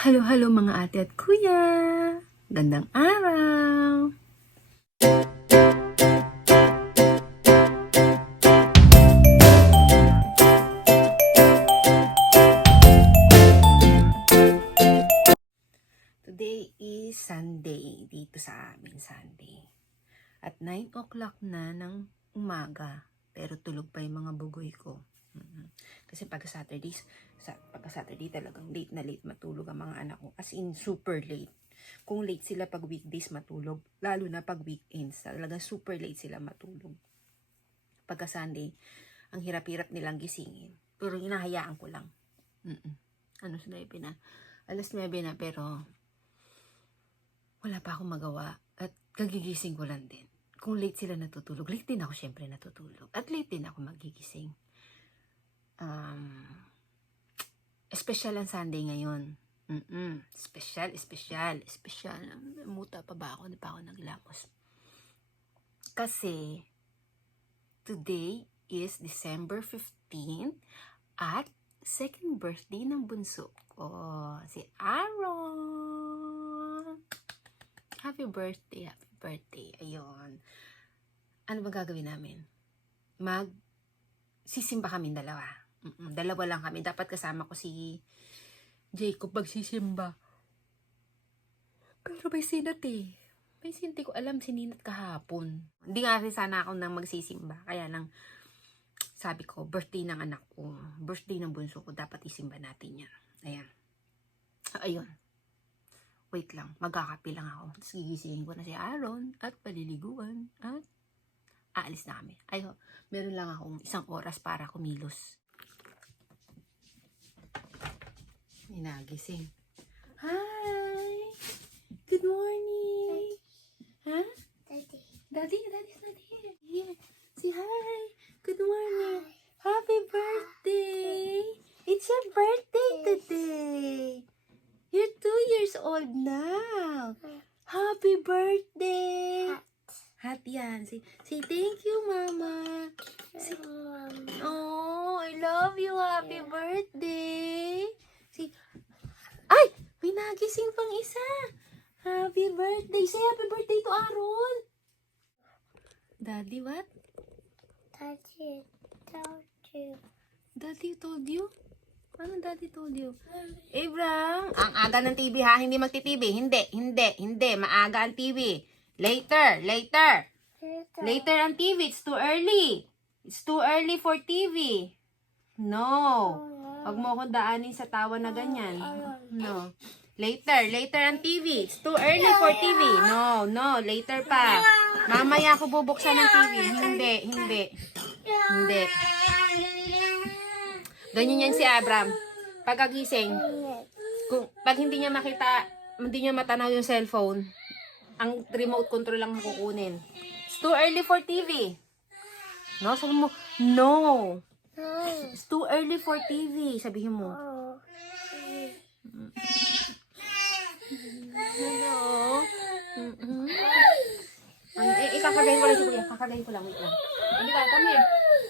Halo mga ate at kuya! Gandang araw! Today is Sunday, dito sa amin Sunday. At 9 o'clock na ng umaga, pero tulog pa yung mga bugoy ko. Kasi pagka Saturday talagang late na late matulog ang mga anak ko. As in, super late. Kung late sila pag weekdays matulog, lalo na pag weekends, talagang super late sila matulog. Pagka Sunday, ang hirap-hirap nilang gisingin. Pero hinahayaan ko lang. Ano sa 9 na? Alas 9 na, pero wala pa akong magawa. At kagigising ko lang din. Kung late sila natutulog, late din ako syempre natutulog. At late din ako magigising. Special ang Sunday ngayon. Special. Muta pa ba ako? Hindi pa ako naglamos. Kasi, today is December 15 at second birthday ng bunso ko, si Aaron. Happy birthday. Ayun. Ano ba gagawin namin? Sisimba kami dalawa. Dalawa lang kami. Dapat kasama ko si Jacob magsisimba. Pero may sinat eh. May sinti ko alam sininat kahapon. Hindi nga rin sana ako nang magsisimba. Kaya lang sabi ko, birthday ng anak ko. Birthday ng bunso ko. Dapat isimba natin yan. Ayan. Ayun. Wait lang. Magkakapi lang ako. Tapos gigisingin ko na si Aaron. At paliliguan. At aalis na kami. Ayun. Meron lang akong 1 oras para kumilos. Nagising. Hi! Good morning! Huh? Daddy. Here. Say hi! Good morning! Happy birthday! It's your birthday today! You're 2 years old now! Happy birthday! Hot yan. Say thank you, Mama! Say, oh, I love you! Happy birthday! Ay! May nagising pang isa! Happy birthday! Say happy birthday to Aaron! Daddy, what? Daddy told you. Daddy told you? Ano Daddy told you? Abraham, ang aga ng TV ha, hindi magti-TV. Hindi. Maaga ang TV. Later ang TV. It's too early. It's too early for TV. No. Huwag mo akong daanin sa tawa na ganyan. No. Later ang TV. It's too early for TV. No. Later pa. Mamaya ako bubuksan ng TV. Hindi. Ganyan yan si Abram. Pagkagising, pag hindi niya matanaw yung cellphone, ang remote control lang kukunin. It's too early for TV. No, sabi mo, no. It's too early for TV, sabihin mo. Hello. Kakagayin ko lang si Kuya. Kakagayin ko lang, wait lang. Hindi ka, come here.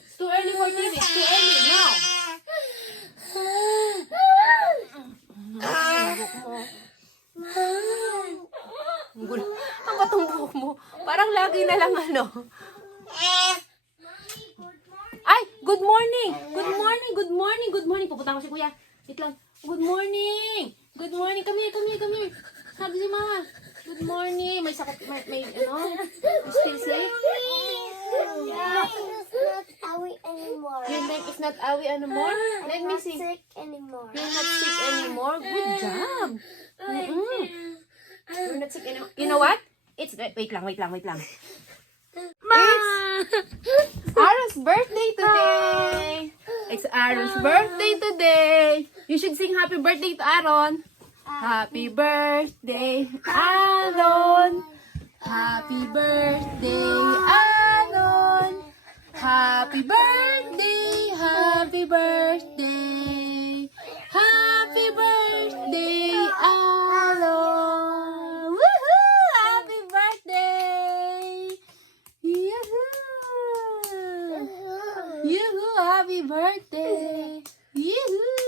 It's too early for TV. It's too early, no. Ang batong buhok mo. Parang lagi na lang ano. Ay! Good morning! Pupunta ko si Kuya. Wait lang. Good morning! Come here. Sabi si Mama. Good morning. May sakit, may ano? Still sick? It's not awi anymore. Your leg is not awi anymore? Let me see. Sick anymore. You're not sick anymore? Good job! You're not sick anymore. You know what? Wait lang. Aaron's birthday today! It's Aaron's birthday today! You should sing happy birthday to Aaron! Happy birthday, Aaron! Happy birthday, Aaron! Happy birthday! Happy birthday! Happy birthday, Aaron! Woohoo! Happy birthday! Yoo-hoo! Happy birthday! Yoo-hoo!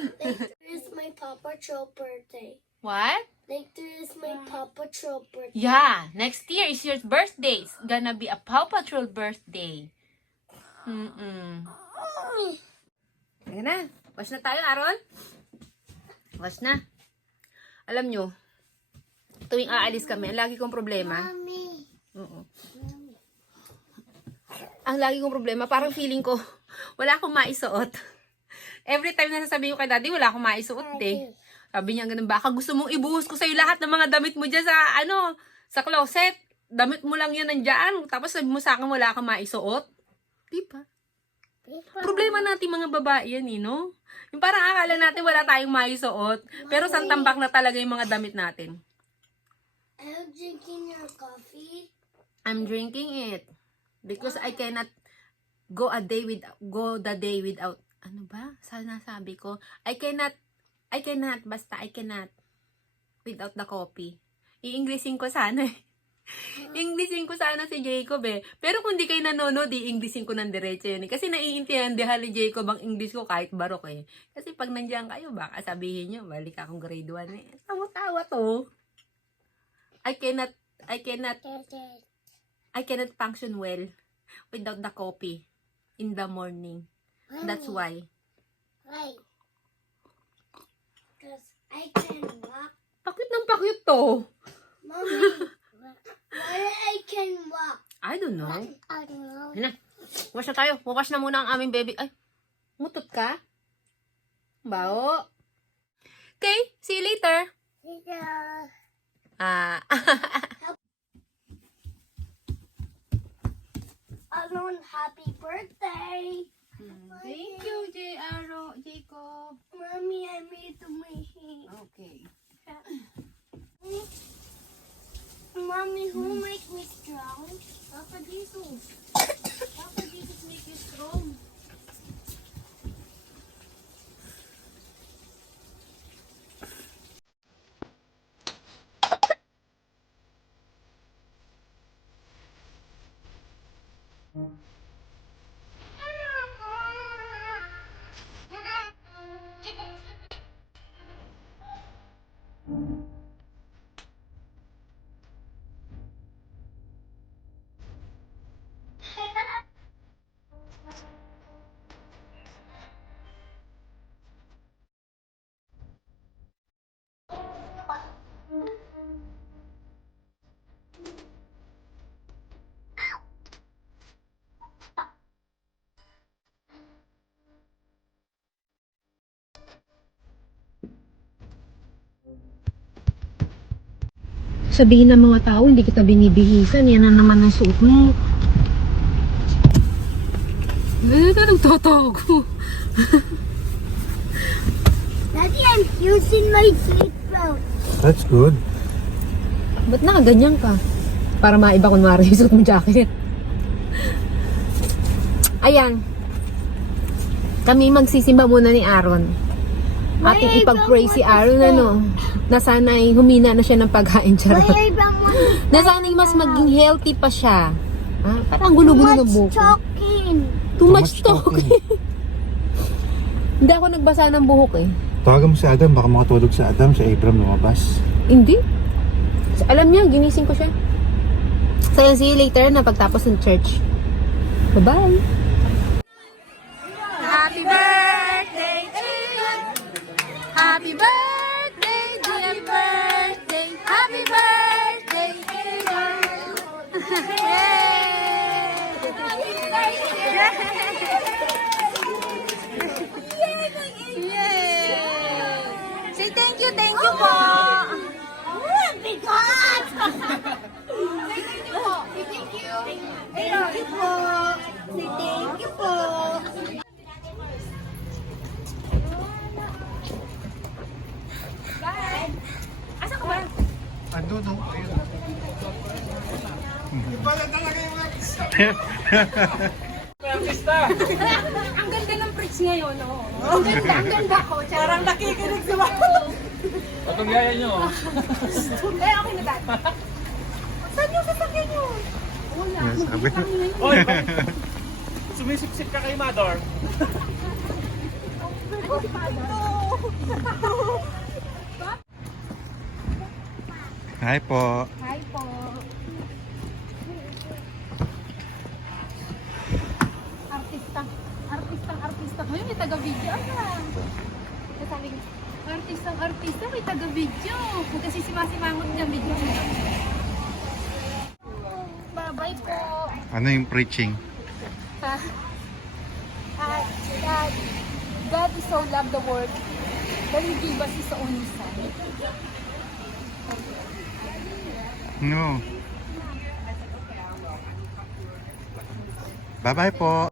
Later is my Paw Patrol birthday. What? Later is my Paw Patrol birthday. Yeah, next year is your birthday. It's gonna be a Paw Patrol birthday. Ayan na. Wash na tayo, Aaron. Wash na. Alam nyo, tuwing aalis kami, ang lagi kong problema. Mommy. Oo. Ang lagi kong problema, parang feeling ko, wala akong maisuot. Every time na sasabihin ko kay daddy, wala akong maisuot eh. Sabi niya ganun, baka gusto mong ibuhos ko sa'yo lahat ng mga damit mo dyan sa, sa closet. Damit mo lang yan nandyan. Tapos sabi mo sa akin, wala kang maisuot. Diba? Problema natin mga babae yan, no? Yung parang akala natin wala tayong maisuot. Pero santambak na talaga yung mga damit natin. Are you drinking your coffee? I'm drinking it. Because I cannot go the day without, ano ba? Sana sabi ko, I cannot, basta I cannot without the coffee. I-Englishin ko sana eh. Englishin ko sana si Jacob eh. Pero kung di kayo nanonood, i-Englishin ko ng diretso yun eh. Kasi naiintindihan ni Jacob ang English ko kahit barok eh. Kasi pag nandiyan kayo, baka sabihin nyo, balik akong grade 1 eh. Tawa-tawa to. I cannot function well without the coffee in the morning. That's why. Why? Because I can walk. Pakit ng pakit to. Mommy, why I can walk? I don't know. I don't know. Yan na. Wash na tayo. Wash na muna ang aming baby. Ay, mutot ka? Bao. Okay, see you later. Yeah. Alone, happy birthday. Thank you, Jacob. Mommy, I made the machine. Okay. Mommy, who make me strong? Papa Jesus. Papa Jesus make you strong. Sabihin ng mga tao, hindi kita binibihisan. Yan na naman ang suot mo. Nagtatawa ko. Daddy, I'm using my seatbelt. That's good. Ba't nakaganyan ka? Para maiba kunwari yung suot mo jacket. Ayan. Kami magsisimba muna ni Aaron. Ating ipag-pray si Aaron, na sana'y humina na siya ng pagkain, charot. Na sana'y mas maging healthy pa siya. Parang gulo-gulo ng buhok. Too much talking. Hindi ako nagbasa ng buhok eh. Tawagan mo si Adam, baka makatulog si Adam, si Abram lumabas. Hindi. Alam niya, ginising ko siya. So, see you later na pagtapos ng church. Bye-bye! Happy birthday to you! Happy birthday, dear birthday! Happy birthday to you! Yay! Say thank you po! Because! Say thank you po! Say thank you! Thank you po! Say thank you po! Asa ka ba? Ando, no? Ayun. Ang ganda ng fridge ngayon, oh. Ang ganda ko. Parang nakikinig sa mga. Patong yaya nyo. Okay na dad. Saan yung sasakyan nyo? Wala. Sabi. Oy, sumisip-sip ka kay Mador. Hi po. Hi po. Artista. Hoy, may taga-video ka. Sabi ko, artista, may taga-video. Kasi simasimangot niya video niya. Bye-bye po. Ano yung preaching? God is so loved the world that He gave us His only Son. No. Bye-bye po.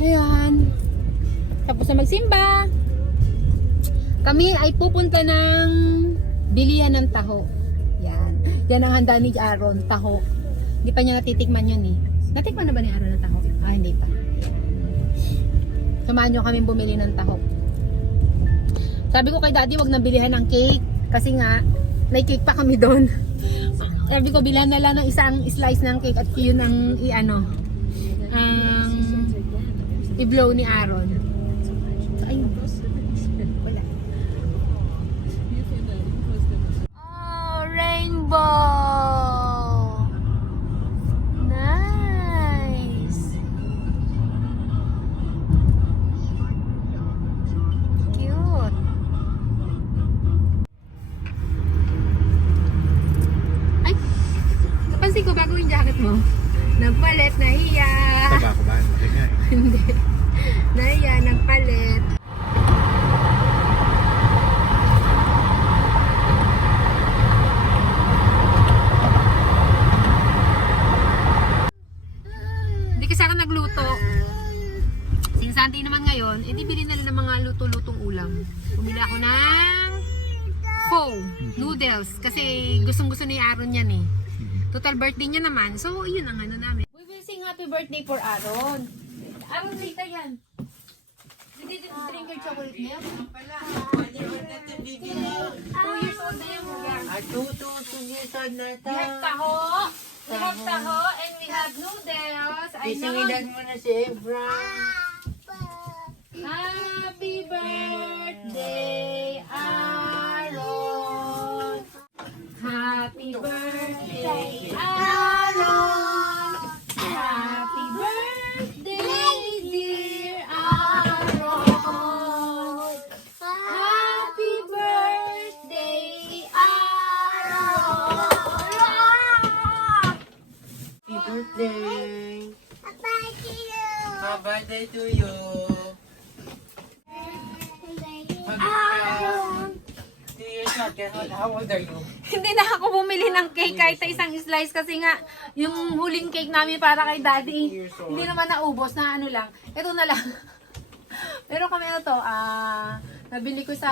Ayan. Tapos na magsimba. Kami ay pupunta ng bilihan ng taho. Yan. Yan ang handa ni Aaron, taho. Hindi pa niya natitikman yun eh. Natikman na ba ni Aaron ng taho? Ah, hindi pa. Samahan nyo kami bumili ng taho. Sabi ko kay Daddy, wag na bilihan ng cake. Kasi nga, may cake pa kami doon. Sabi ko, bilhan na lang ng isang slice ng cake at yun ang i-blow ni Aaron. Ayun. Wala. Oh, rainbow! Nice! Cute! Ay! Napansin ko bago yung jacket mo. Nagpalit, nahiya! Taba ko ba? Hindi nga eh. Hindi. Nahiya, nagpalit. Hindi kasi ako nagluto. Sinsanti naman ngayon, edi bili na rin ng mga luto-lutong ulam. Bumili ako ng pho, noodles. Kasi gustong-gusto ni Aaron yan eh. Total birthday niya naman. So, yun ang ano namin. We will sing happy birthday for Aaron. Aaron, later yan. You didn't drink your chocolate milk? 2 years old na yan. We have taho. We have taho and we have noodles. I know. mo na si Ebra. Happy birthday, Aaron. Happy birthday, Aaron. Happy birthday, dear Aaron. Happy birthday, Aaron. Happy birthday. Happy birthday to you. How old are you? Hindi na ako bumili ng cake kahit sa isang slice kasi nga yung huling cake namin para kay Daddy hindi naman naubos na ano lang. Ito na lang. Pero kami ano to, nabili ko sa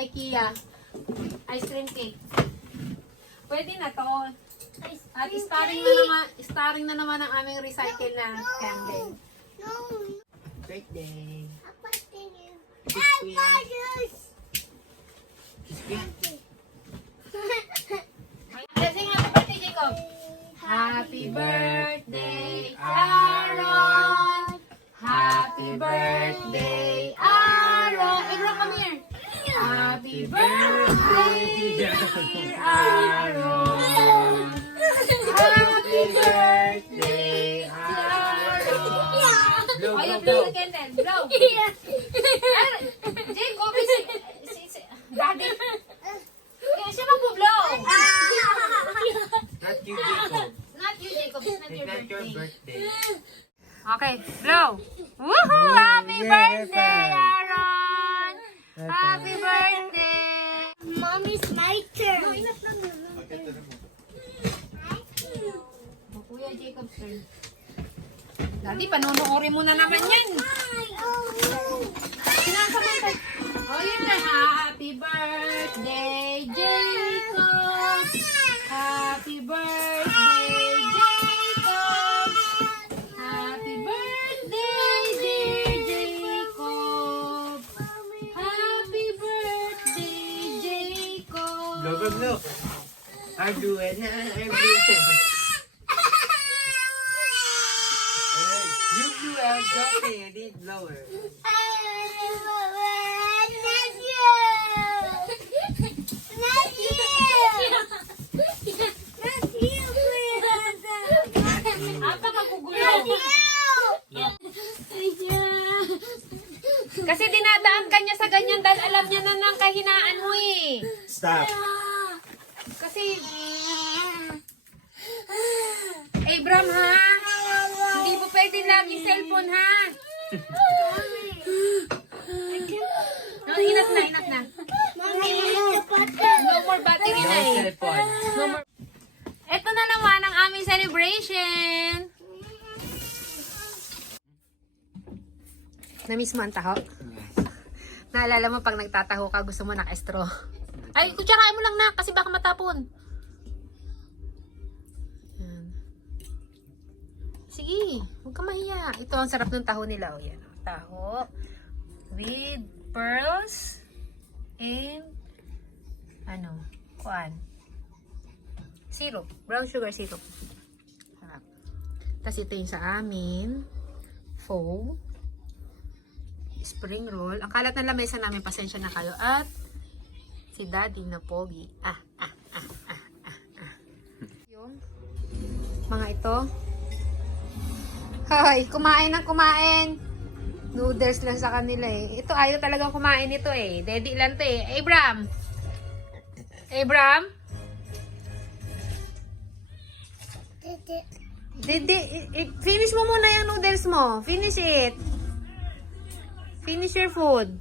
IKEA ice cream cake. Pwede na to. At starring na naman ang aming recycle na candle. Birthday. Kasi nga happy birthday, Jacob. Happy birthday, Aaron. Happy birthday, Aaron. Everyone come here. Happy birthday, Aaron. Happy birthday, Aaron. Blow, Ayaw, blow, blow the candle. Blow. Jacob, Daddy. Kaya siya mag-blow. Not you, Jacob. Not you, Jacob. It's not It's your not your birthday. birthday. Okay, blow. Woohoo! Happy birthday, Aaron! Happy birthday! Mommy's my turn. Kuya Jacob, sir. Daddy, panonoorin mo na naman yan. Sinasabay. Oh, yun na. Happy birthday, Jacob! Happy birthday, Jacob! Happy birthday, dear Jacob! Happy birthday, Jacob! Blow, blow, blow. I do it. I do it. You blew out, don't say you didn't blow her. Kasi dinadaan ka niya sa ganyan dahil alam niya na ng kahinaan mo eh. Stop. Kasi, Abram ha, hindi po pwede lagi cellphone ha. No, enough na. Mommy, use the button. No more battery na eh. Cellphone. No more. Ito na naman ang aming celebration. Na-miss mo ang taho? Naalala mo pag nagtataho ka, gusto mo naka-straw. Ay, kutsarain mo lang na kasi baka matapon. Yan. Sige, huwag ka mahiya. Ito ang sarap ng taho nila. O yan, o. Taho with pearls and kuan? Syrup. Brown sugar syrup. Sarap. Tapos ito yung sa amin. Faux. Spring roll. Ang kalat ng lamesa namin, pasensya na kayo. At si Daddy na pogi. Yung mga ito. Hoy, kumain ng kumain. Noodles lang sa kanila eh. Ito, ayaw talagang kumain ito eh. Daddy lang to eh. Abram! Finish mo muna yung noodles mo. Finish it. Finish your food.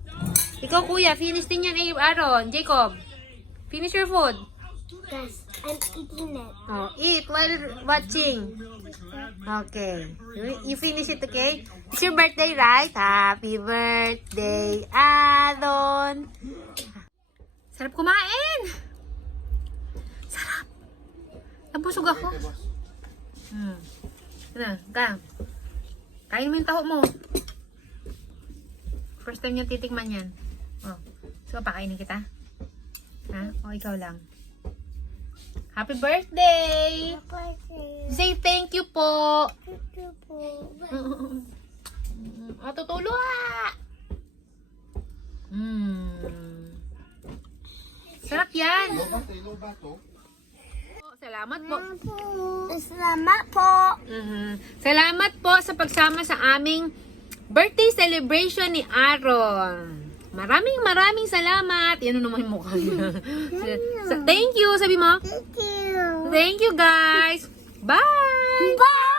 Ikaw kuya, finish din yan Aaron, Jacob. Finish your food. Guys, I'm eating it. Oh, eat while watching. Okay. You finish it, okay? It's your birthday, right? Happy birthday, Aaron. Sarap kumain. Sarap. Nabusog ako. Kain mo yung taho mo. First time niyo titikman yan. Oh. So, pakainin kita? Ha? O, ikaw lang. Happy birthday! Say thank you po! Tutulo Sarap yan! Salamat po. Salamat po. Salamat po sa pagsama sa aming birthday celebration ni Aaron. Maraming salamat. Yan naman yung mukha niya. Thank you, sabi mo. Thank you. Thank you guys. Bye! Bye!